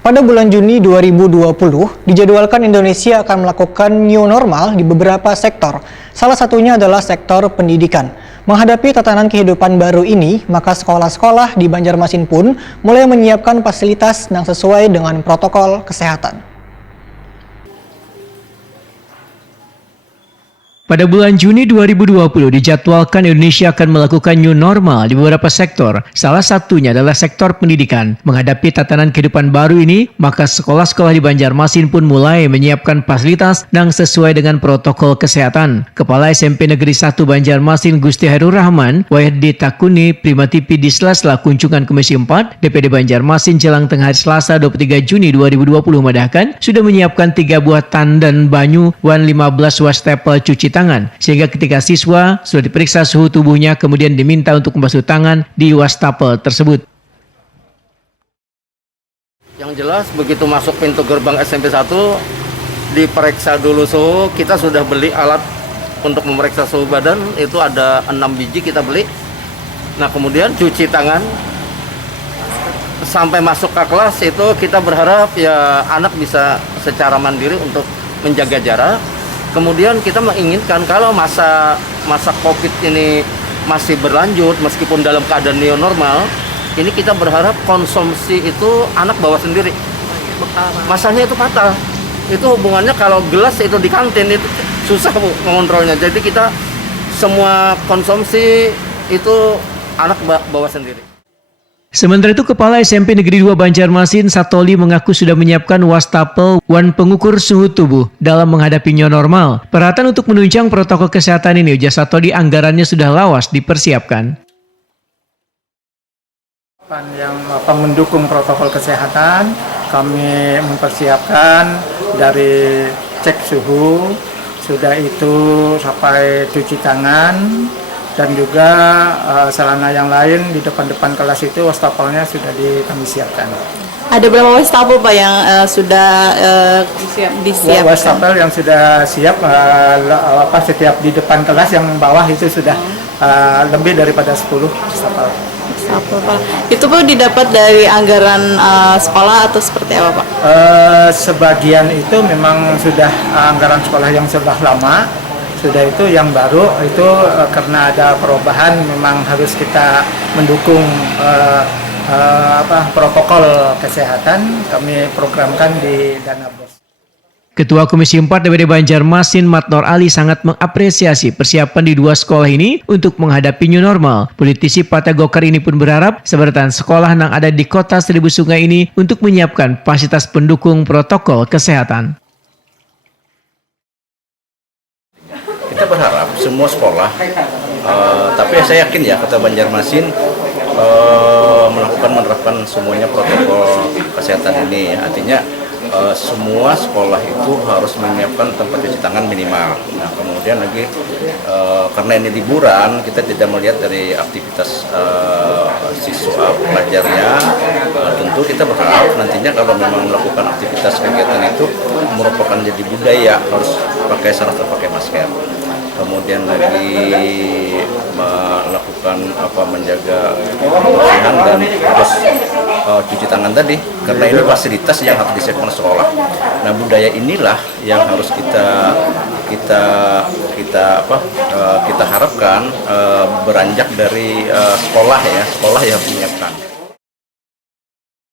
Pada bulan Juni 2020, dijadwalkan Indonesia akan melakukan new normal di beberapa sektor. Salah satunya adalah sektor pendidikan. Menghadapi tatanan kehidupan baru ini, maka sekolah-sekolah di Banjarmasin pun mulai menyiapkan fasilitas yang sesuai dengan protokol kesehatan. Pada bulan Juni 2020 dijadwalkan Indonesia akan melakukan new normal di beberapa sektor. Salah satunya adalah sektor pendidikan. Menghadapi tatanan kehidupan baru ini, maka sekolah-sekolah di Banjarmasin pun mulai menyiapkan fasilitas yang sesuai dengan protokol kesehatan. Kepala SMP Negeri 1 Banjarmasin Gusti Hairul Rahman, Wahyudi Takuni Primatipi di sela-sela kunjungan Komisi 4 DPD Banjarmasin jelang tengah hari Selasa 23 Juni 2020 mengatakan sudah menyiapkan 3 buah tandan banyu dan 15 wastafel cuci tangan, sehingga ketika siswa sudah diperiksa suhu tubuhnya kemudian diminta untuk membasuh tangan di wastafel tersebut. Yang jelas begitu masuk pintu gerbang SMP 1 diperiksa dulu suhu. Kita sudah beli alat untuk memeriksa suhu badan, itu ada 6 biji kita beli. Nah kemudian cuci tangan sampai masuk ke kelas, itu kita berharap ya anak bisa secara mandiri untuk menjaga jarak. Kemudian kita menginginkan kalau masa COVID ini masih berlanjut meskipun dalam keadaan new normal, ini kita berharap konsumsi itu anak bawa sendiri. Masanya itu fatal. Itu hubungannya kalau gelas itu di kantin itu susah Bu mengontrolnya. Jadi kita semua konsumsi itu anak bawa sendiri. Sementara itu, Kepala SMP Negeri 2 Banjarmasin Satoli mengaku sudah menyiapkan wastafel wan pengukur suhu tubuh dalam menghadapi new normal. Peralatan untuk menunjang protokol kesehatan ini, ujar Satoli, anggarannya sudah lawas dipersiapkan. Yang mendukung protokol kesehatan, kami mempersiapkan dari cek suhu, sudah itu sampai cuci tangan, dan juga sarana yang lain di depan-depan kelas itu wastafelnya sudah kami siapkan. Ada berapa wastafel Pak yang sudah disiapkan? Wastafel yang sudah siap setiap di depan kelas yang bawah itu sudah lebih daripada 10 wastafel. Pak. Itu Pak didapat dari anggaran sekolah atau seperti apa Pak? Sebagian itu memang sudah anggaran sekolah yang sudah lama. Sudah itu yang baru itu karena ada perubahan memang harus kita mendukung protokol kesehatan, kami programkan di dana BOS. Ketua Komisi 4 DPD Banjarmasin Matnor Ali sangat mengapresiasi persiapan di 2 sekolah ini untuk menghadapi new normal. Politisi Partai Golkar ini pun berharap sebaratan sekolah yang ada di kota Seribu Sungai ini untuk menyiapkan fasilitas pendukung protokol kesehatan. Kita berharap semua sekolah, tapi saya yakin ya Kota Banjarmasin menerapkan semuanya protokol kesehatan ini. Artinya semua sekolah itu harus menyiapkan tempat cuci tangan minimal. Nah kemudian lagi karena ini liburan, kita tidak melihat dari aktivitas siswa pelajarnya. Tentu kita berharap nantinya kalau memang melakukan aktivitas kegiatan itu merupakan jadi budaya, harus pakai sarung atau pakai masker. Kemudian lagi melakukan menjaga kebersihan dan terus cuci tangan tadi, karena ini fasilitas yang harus disiapkan sekolah. Nah budaya inilah yang harus kita harapkan beranjak dari sekolah ya, sekolah yang menyiapkan.